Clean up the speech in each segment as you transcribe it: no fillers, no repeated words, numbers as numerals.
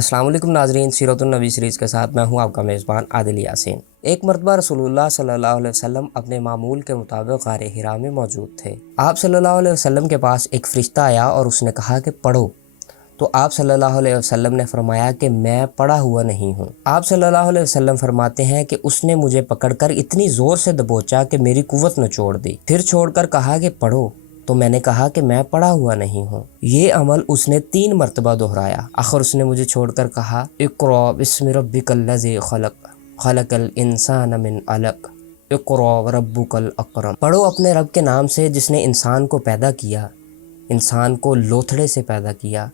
السلام علیکم ناظرین، سیرت النبی سیریز کے ساتھ میں ہوں آپ کا میزبان عادل یاسین۔ ایک مرتبہ رسول اللہ صلی اللہ علیہ وسلم اپنے معمول کے مطابق غار حرا میں موجود تھے۔ آپ صلی اللہ علیہ وسلم کے پاس ایک فرشتہ آیا اور اس نے کہا کہ پڑھو، تو آپ صلی اللہ علیہ وسلم نے فرمایا کہ میں پڑھا ہوا نہیں ہوں۔ آپ صلی اللہ علیہ وسلم فرماتے ہیں کہ اس نے مجھے پکڑ کر اتنی زور سے دبوچا کہ میری قوت نچوڑ دی، پھر چھوڑ کر کہا کہ پڑھو، تو میں نے کہا کہ میں پڑھا ہوا نہیں ہوں۔ یہ عمل اس نے 3 مرتبہ دہرایا۔ آخر اس نے مجھے چھوڑ کر کہا اقرأ بسم ربک الذی خلق خلق الانسان من علق اقرأ وربک الاکرم، پڑھو اپنے رب کے نام سے جس نے انسان کو پیدا کیا، انسان کو لوتھڑے سے پیدا کیا،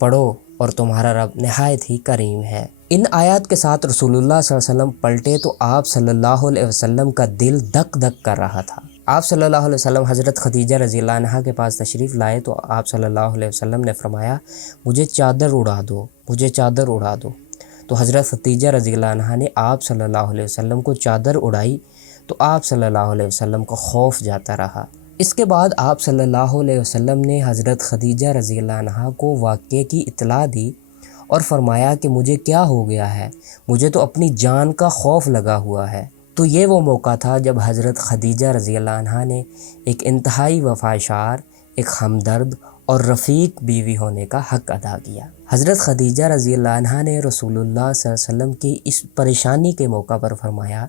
پڑھو اور تمہارا رب نہایت ہی کریم ہے۔ ان آیات کے ساتھ رسول اللہ صلی اللہ علیہ وسلم پلٹے تو آپ صلی اللہ علیہ وسلم کا دل دک دک کر رہا تھا۔ آپ صلی اللہ علیہ وسلم حضرت خدیجہ رضی اللہ عنہا کے پاس تشریف لائے تو آپ صلی اللہ علیہ وسلم نے فرمایا مجھے چادر اڑا دو، مجھے چادر اڑا دو۔ تو حضرت خدیجہ رضی اللہ عنہا نے آپ صلی اللہ علیہ وسلم کو چادر اڑائی تو آپ صلی اللہ علیہ وسلم کا خوف جاتا رہا۔ اس کے بعد آپ صلی اللہ علیہ وسلم نے حضرت خدیجہ رضی اللہ عنہا کو واقعے کی اطلاع دی اور فرمایا کہ مجھے کیا ہو گیا ہے، مجھے تو اپنی جان کا خوف لگا ہوا ہے۔ تو یہ وہ موقع تھا جب حضرت خدیجہ رضی اللہ عنہا نے ایک انتہائی وفادار، ایک ہمدرد اور رفیق بیوی ہونے کا حق ادا کیا۔ حضرت خدیجہ رضی اللہ عنہا نے رسول اللہ صلی اللہ علیہ وسلم کی اس پریشانی کے موقع پر فرمایا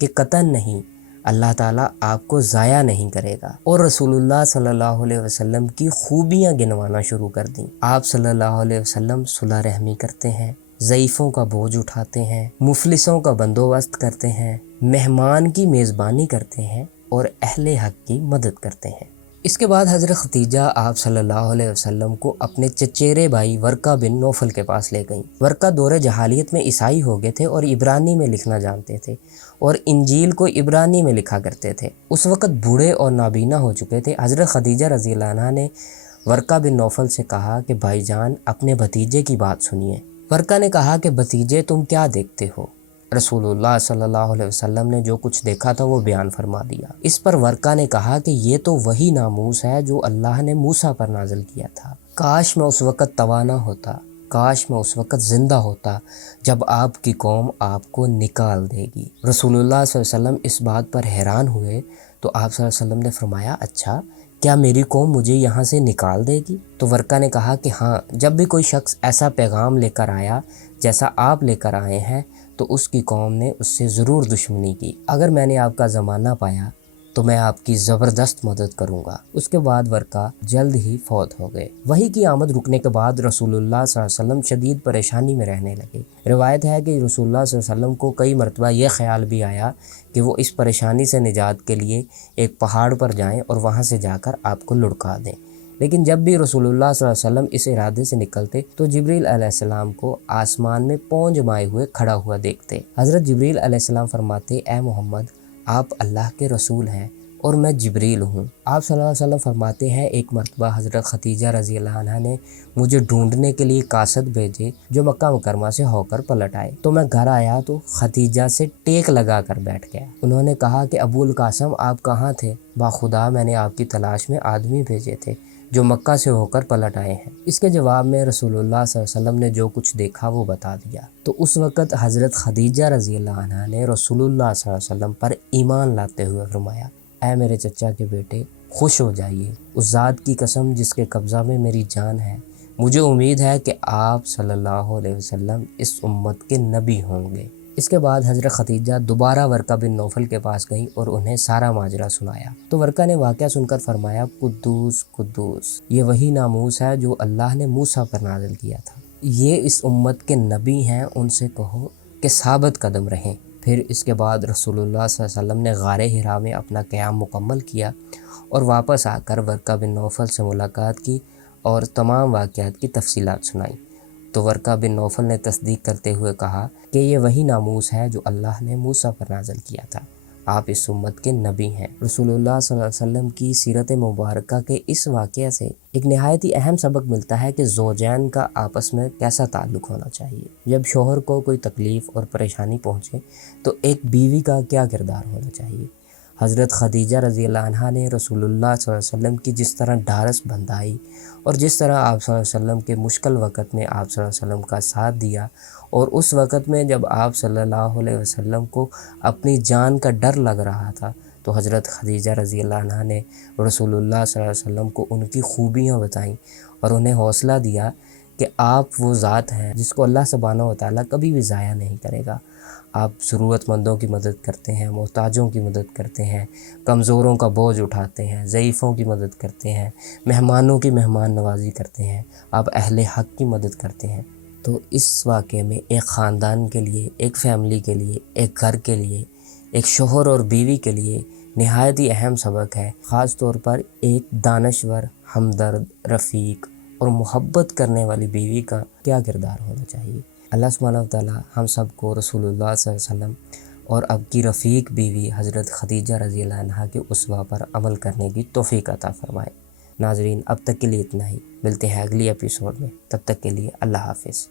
کہ قطعاً نہیں، اللہ تعالیٰ آپ کو ضائع نہیں کرے گا، اور رسول اللہ صلی اللہ علیہ وسلم کی خوبیاں گنوانا شروع کر دیں۔ آپ صلی اللہ علیہ وسلم صلح رحمی کرتے ہیں، ضعیفوں کا بوجھ اٹھاتے ہیں، مفلسوں کا بندوبست کرتے ہیں، مہمان کی میزبانی کرتے ہیں اور اہل حق کی مدد کرتے ہیں۔ اس کے بعد حضرت خدیجہ آپ صلی اللہ علیہ وسلم کو اپنے چچیرے بھائی ورقہ بن نوفل کے پاس لے گئیں۔ ورقہ دور جہالیت میں عیسائی ہو گئے تھے اور عبرانی میں لکھنا جانتے تھے اور انجیل کو عبرانی میں لکھا کرتے تھے۔ اس وقت بوڑھے اور نابینا ہو چکے تھے۔ حضرت خدیجہ رضی اللہ عنہا نے ورقہ بن نوفل سے کہا کہ بھائی جان اپنے بھتیجے کی بات سنیے۔ ورقہ نے کہا کہ بھتیجے تم کیا دیکھتے ہو؟ رسول اللہ صلی اللہ علیہ وسلم نے جو کچھ دیکھا تھا وہ بیان فرما دیا۔ اس پر ورقہ نے کہا کہ یہ تو وہی ناموس ہے جو اللہ نے موسیٰ پر نازل کیا تھا۔ کاش میں اس وقت توانا ہوتا، کاش میں اس وقت زندہ ہوتا جب آپ کی قوم آپ کو نکال دے گی۔ رسول اللہ صلی اللہ علیہ وسلم اس بات پر حیران ہوئے تو آپ صلی اللہ علیہ وسلم نے فرمایا اچھا کیا میری قوم مجھے یہاں سے نکال دے گی؟ تو ورقہ نے کہا کہ ہاں، جب بھی کوئی شخص ایسا پیغام لے کر آیا جیسا آپ لے کر آئے ہیں تو اس کی قوم نے اس سے ضرور دشمنی کی۔ اگر میں نے آپ کا زمانہ پایا تو میں آپ کی زبردست مدد کروں گا۔ اس کے بعد ورقہ جلد ہی فوت ہو گئے۔ وحی کی آمد رکنے کے بعد رسول اللہ صلی اللہ علیہ وسلم شدید پریشانی میں رہنے لگے۔ روایت ہے کہ رسول اللہ صلی اللہ علیہ وسلم کو کئی مرتبہ یہ خیال بھی آیا کہ وہ اس پریشانی سے نجات کے لیے ایک پہاڑ پر جائیں اور وہاں سے جا کر آپ کو لڑکا دیں، لیکن جب بھی رسول اللہ صلی اللہ علیہ وسلم اس ارادے سے نکلتے تو جبریل علیہ السلام کو آسمان میں پونج جمائے ہوئے کھڑا ہوا دیکھتے۔ حضرت جبریل علیہ السلام فرماتے اے محمد آپ اللہ کے رسول ہیں اور میں جبریل ہوں۔ آپ صلی اللہ علیہ وسلم فرماتے ہیں ایک مرتبہ حضرت خدیجہ رضی اللہ عنہا نے مجھے ڈھونڈنے کے لیے قاصد بھیجے جو مکہ مکرمہ سے ہو کر پلٹ آئے، تو میں گھر آیا تو خدیجہ سے ٹیک لگا کر بیٹھ گیا۔ انہوں نے کہا کہ ابو القاسم آپ کہاں تھے؟ باخدا میں نے آپ کی تلاش میں آدمی بھیجے تھے جو مکہ سے ہو کر پلٹ آئے ہیں۔ اس کے جواب میں رسول اللہ صلی اللہ علیہ وسلم نے جو کچھ دیکھا وہ بتا دیا۔ تو اس وقت حضرت خدیجہ رضی اللہ عنہا نے رسول اللہ صلی اللہ علیہ وسلم پر ایمان لاتے ہوئے فرمایا اے میرے چچا کے بیٹے خوش ہو جائیے، اس ذات کی قسم جس کے قبضہ میں میری جان ہے، مجھے امید ہے کہ آپ صلی اللہ علیہ وسلم اس امت کے نبی ہوں گے۔ اس کے بعد حضرت خدیجہ دوبارہ ورقہ بن نوفل کے پاس گئیں اور انہیں سارا ماجرا سنایا۔ تو ورقہ نے واقعہ سن کر فرمایا قدوس قدوس، یہ وہی ناموس ہے جو اللہ نے موسیٰ پر نازل کیا تھا، یہ اس امت کے نبی ہیں، ان سے کہو کہ ثابت قدم رہیں۔ پھر اس کے بعد رسول اللہ صلی اللہ علیہ وسلم نے غار حرا میں اپنا قیام مکمل کیا اور واپس آ کر ورقہ بن نوفل سے ملاقات کی اور تمام واقعات کی تفصیلات سنائیں۔ تو ورقہ بن نوفل نے تصدیق کرتے ہوئے کہا کہ یہ وہی ناموس ہے جو اللہ نے موسیٰ پر نازل کیا تھا، آپ اس امت کے نبی ہیں۔ رسول اللہ صلی اللہ علیہ وسلم کی سیرت مبارکہ کے اس واقعہ سے ایک نہایت ہی اہم سبق ملتا ہے کہ زوجین کا آپس میں کیسا تعلق ہونا چاہیے۔ جب شوہر کو کوئی تکلیف اور پریشانی پہنچے تو ایک بیوی کا کیا کردار ہونا چاہیے۔ حضرت خدیجہ رضی اللہ عنہا نے رسول اللہ صلی اللہ علیہ وسلم کی جس طرح ڈھارس بندھائی اور جس طرح آپ صلی اللہ علیہ وسلم کے مشکل وقت میں آپ صلی اللہ علیہ وسلم کا ساتھ دیا، اور اس وقت میں جب آپ صلی اللہ علیہ وسلم کو اپنی جان کا ڈر لگ رہا تھا، تو حضرت خدیجہ رضی اللہ عنہا نے رسول اللہ صلی اللہ علیہ وسلم کو ان کی خوبیاں بتائیں اور انہیں حوصلہ دیا کہ آپ وہ ذات ہیں جس کو اللہ سبحانہ و تعالیٰ کبھی بھی ضائع نہیں کرے گا۔ آپ ضرورت مندوں کی مدد کرتے ہیں، محتاجوں کی مدد کرتے ہیں، کمزوروں کا بوجھ اٹھاتے ہیں، ضعیفوں کی مدد کرتے ہیں، مہمانوں کی مہمان نوازی کرتے ہیں، آپ اہل حق کی مدد کرتے ہیں۔ تو اس واقعے میں ایک خاندان کے لیے، ایک فیملی کے لیے، ایک گھر کے لیے، ایک شوہر اور بیوی کے لیے نہایت ہی اہم سبق ہے، خاص طور پر ایک دانشور، ہمدرد، رفیق اور محبت کرنے والی بیوی کا کیا کردار ہونا چاہیے۔ اللہ سبحانہ و تعالیٰ ہم سب کو رسول اللہ صلی اللہ علیہ وسلم اور اب کی رفیق بیوی حضرت خدیجہ رضی اللہ عنہا کے اسوہ پر عمل کرنے کی توفیق عطا فرمائے۔ ناظرین، اب تک کے لیے اتنا ہی، ملتے ہیں اگلی ایپیسوڈ میں، تب تک کے لیے اللہ حافظ۔